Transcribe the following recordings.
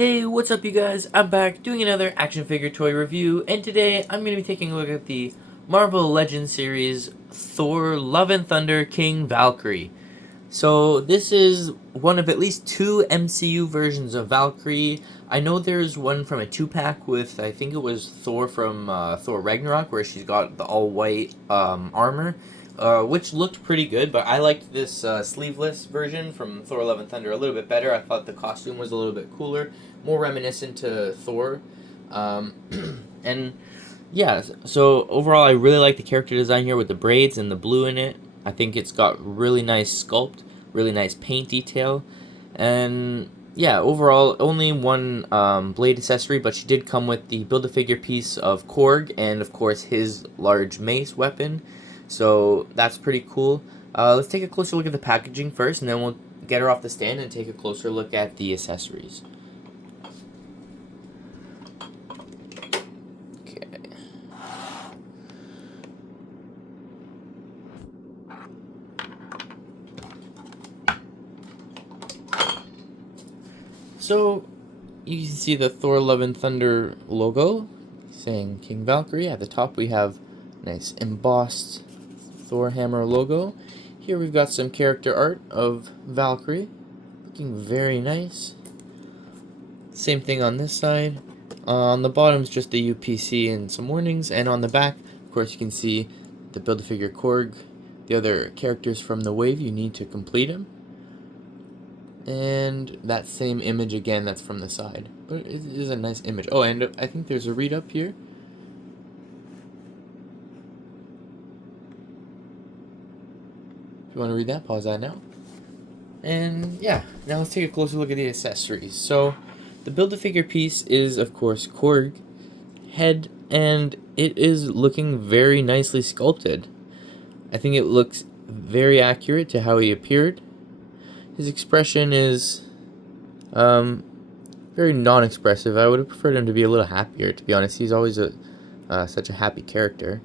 Hey, what's up you guys? I'm back doing another action figure toy review, and today I'm going to be taking a look at the Marvel Legends series Thor Love and Thunder King Valkyrie. So this is one of at least two MCU versions of Valkyrie. I know there's one from a 2-pack with, I think it was Thor from Thor Ragnarok, where she's got the all-white armor, which looked pretty good, but I liked this sleeveless version from Thor Love and Thunder a little bit better. I thought the costume was a little bit cooler, more reminiscent to Thor. And yeah, so overall I really like the character design here with the braids and the blue in it. I think it's got really nice sculpt, really nice paint detail, and yeah, overall only one blade accessory, but she did come with the Build-A-Figure piece of Korg and of course his large mace weapon, so that's pretty cool. Let's take a closer look at the packaging first, and then we'll get her off the stand and take a closer look at the accessories. So, you can see the Thor Love and Thunder logo saying King Valkyrie. At the top we have nice embossed Thor hammer logo. Here we've got some character art of Valkyrie, looking very nice. Same thing on this side. On the bottom is just the UPC and some warnings, and on the back, of course, you can see the Build-A-Figure Korg, the other characters from the wave you need to complete them. And that same image again, that's from the side, but it is a nice image. Oh, and I think there's a read up here. If you want to read that, pause that now. And yeah, now let's take a closer look at the accessories. So the Build-A-Figure piece is, of course, Korg head, and it is looking very nicely sculpted. I think it looks very accurate to how he appeared. His expression is very non-expressive. I would have preferred him to be a little happier, to be honest. He's always such a happy character.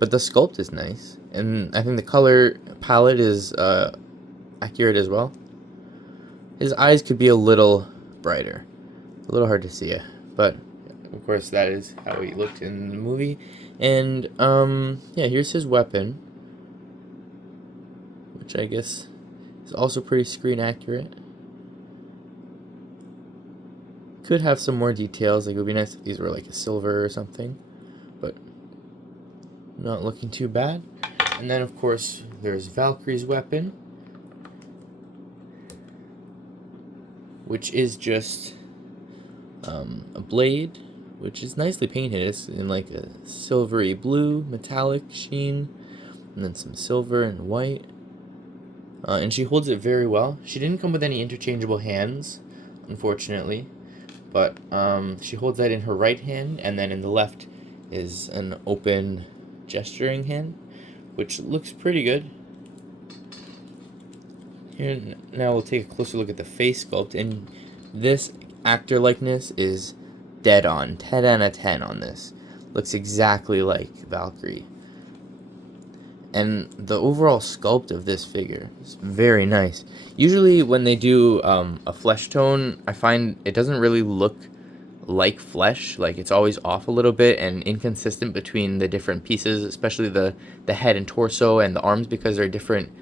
But the sculpt is nice, and I think the color palette is accurate as well. His eyes could be a little brighter. A little hard to see, but of course that is how he looked in the movie. And yeah, here's his weapon, which I guess is also pretty screen accurate. Could have some more details, like it would be nice if these were like a silver or something, but not looking too bad. And then of course there's Valkyrie's weapon, which is just a blade, which is nicely painted. It's in like a silvery blue metallic sheen, and then some silver and white. And she holds it very well. She didn't come with any interchangeable hands, unfortunately, but she holds that in her right hand, and then in the left is an open gesturing hand, which looks pretty good. Here now we'll take a closer look at the face sculpt, and this actor likeness is dead on. 10 out of 10 on this. Looks exactly like Valkyrie. And the overall sculpt of this figure is very nice. Usually when they do a flesh tone, I find it doesn't really look like flesh. Like, it's always off a little bit and inconsistent between the different pieces, especially the head and torso and the arms, because they're different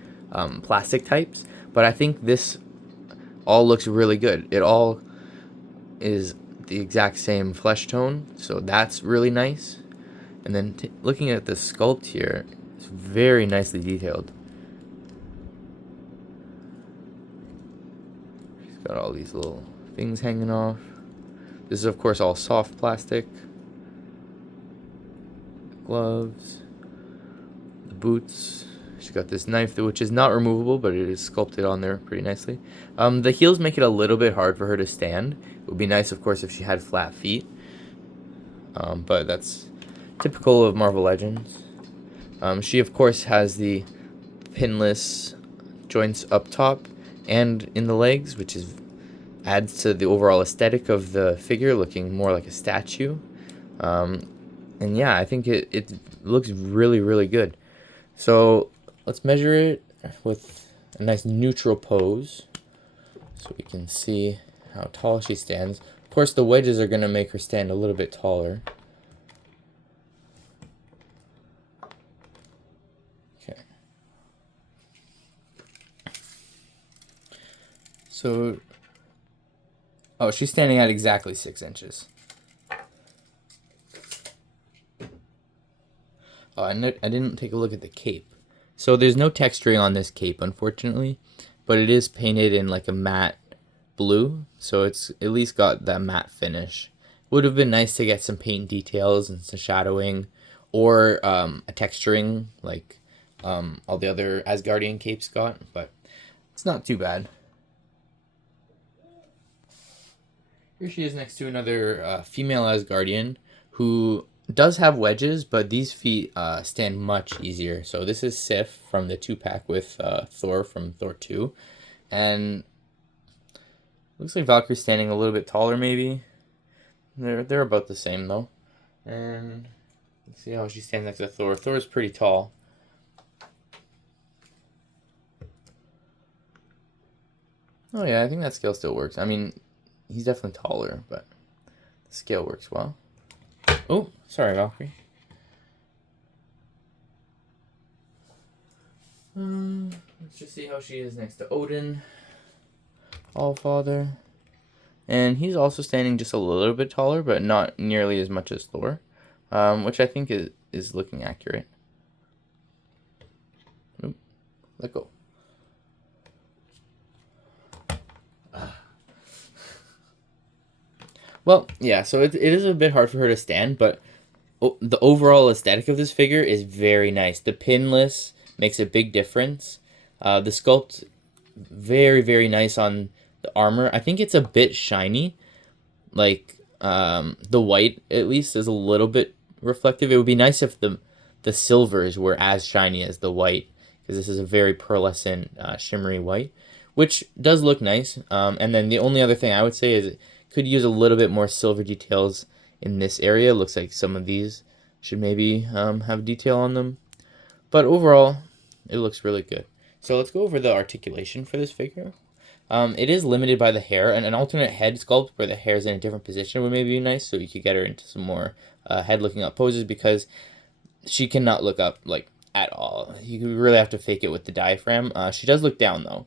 plastic types. But I think this all looks really good. It all is the exact same flesh tone, so that's really nice. And then looking at the sculpt here, it's very nicely detailed. She's got all these little things hanging off. This is of course all soft plastic. Gloves, the boots. She's got this knife, which is not removable, but it is sculpted on there pretty nicely. The heels make it a little bit hard for her to stand. It would be nice, of course, if she had flat feet. But that's typical of Marvel Legends. She, of course, has the pinless joints up top and in the legs, which adds to the overall aesthetic of the figure, looking more like a statue. And yeah, I think it looks really, really good. So let's measure it with a nice neutral pose so we can see how tall she stands. Of course, the wedges are going to make her stand a little bit taller. Okay. So, oh, she's standing at exactly 6 inches. Oh, I didn't take a look at the cape. So there's no texturing on this cape, unfortunately, but it is painted in like a matte blue, so it's at least got that matte finish. Would have been nice to get some paint details and some shadowing, or a texturing like all the other Asgardian capes got, but it's not too bad. Here she is next to another female Asgardian who does have wedges, but these feet stand much easier. So this is Sif from the 2-pack with Thor from Thor 2. And looks like Valkyrie's standing a little bit taller maybe. They're about the same though. And let's see how she stands next to Thor. Thor's pretty tall. Oh yeah, I think that scale still works. I mean, he's definitely taller, but the scale works well. Oh, sorry, Valkyrie. Let's just see how she is next to Odin, Allfather. And he's also standing just a little bit taller, but not nearly as much as Thor, which I think is looking accurate. Oop, let go. Well, yeah, so it is a bit hard for her to stand, but the overall aesthetic of this figure is very nice. The pinless makes a big difference. The sculpt, very, very nice on the armor. I think it's a bit shiny. Like, the white, at least, is a little bit reflective. It would be nice if the silvers were as shiny as the white, because this is a very pearlescent, shimmery white, which does look nice. And then the only other thing I would say is could use a little bit more silver details in this area. Looks like some of these should maybe have detail on them. But overall, it looks really good. So let's go over the articulation for this figure. It is limited by the hair, and an alternate head sculpt where the hair is in a different position would maybe be nice, so you could get her into some more head looking up poses, because she cannot look up like at all. You really have to fake it with the diaphragm. She does look down though,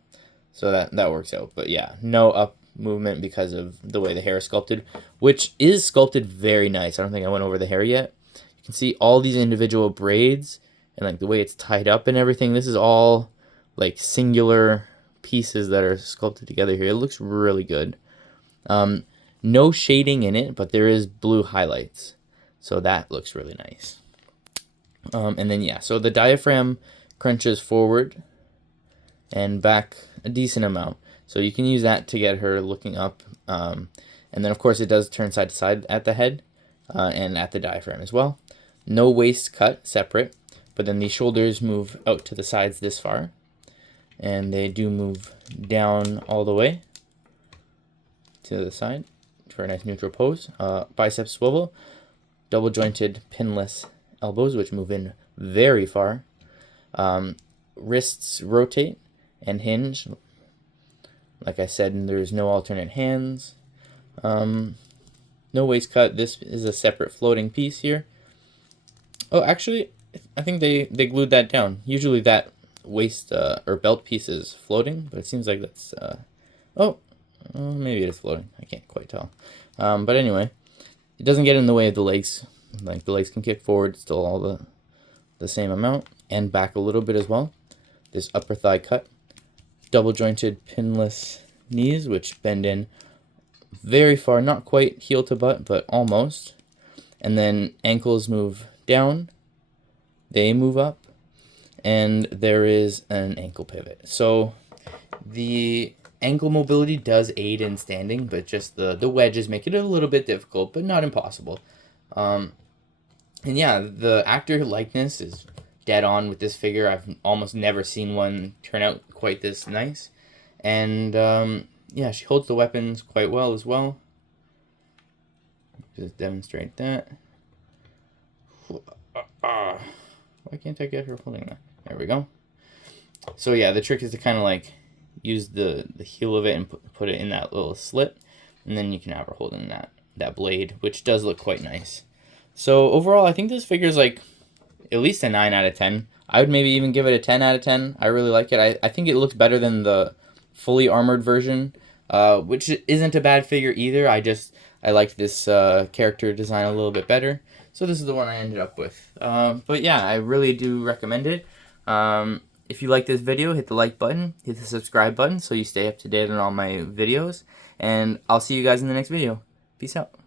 so that works out. But yeah, no up movement because of the way the hair is sculpted, which is sculpted very nice. I don't think I went over the hair yet. You can see all these individual braids and like the way it's tied up and everything. This is all like singular pieces that are sculpted together here. It looks really good. No shading in it, but there is blue highlights, so that looks really nice. And then yeah, so the diaphragm crunches forward and back a decent amount. So you can use that to get her looking up. And then, of course, it does turn side to side at the head and at the diaphragm as well. No waist cut separate, but then the shoulders move out to the sides this far. And they do move down all the way to the side for a nice neutral pose. Biceps swivel, double jointed pinless elbows, which move in very far. Wrists rotate and hinge. Like I said, there's no alternate hands. No waist cut. This is a separate floating piece here. Oh, actually, I think they glued that down. Usually that waist or belt piece is floating, but it seems like that's... maybe it is floating. I can't quite tell. But anyway, it doesn't get in the way of the legs. Like, the legs can kick forward, still all the same amount, and back a little bit as well. This upper thigh cut. Double jointed pinless knees, which bend in very far, not quite heel to butt, but almost. And then ankles move down, they move up, and there is an ankle pivot. So the ankle mobility does aid in standing, but just the wedges make it a little bit difficult, but not impossible. And yeah, the actor likeness is dead on with this figure. I've almost never seen one turn out quite this nice. And yeah, she holds the weapons quite well as well. Just demonstrate that. Why can't I get her holding that? There we go. So yeah, the trick is to kind of like use the heel of it and put it in that little slit. and then you can have her holding that blade, which does look quite nice. So overall, I think this figure is like at least a 9 out of 10. I would maybe even give it a 10 out of 10. I really like it. I think it looks better than the fully armored version, which isn't a bad figure either. I liked this character design a little bit better. So this is the one I ended up with. But yeah, I really do recommend it. If you like this video, hit the like button, hit the subscribe button so you stay up to date on all my videos. And I'll see you guys in the next video. Peace out.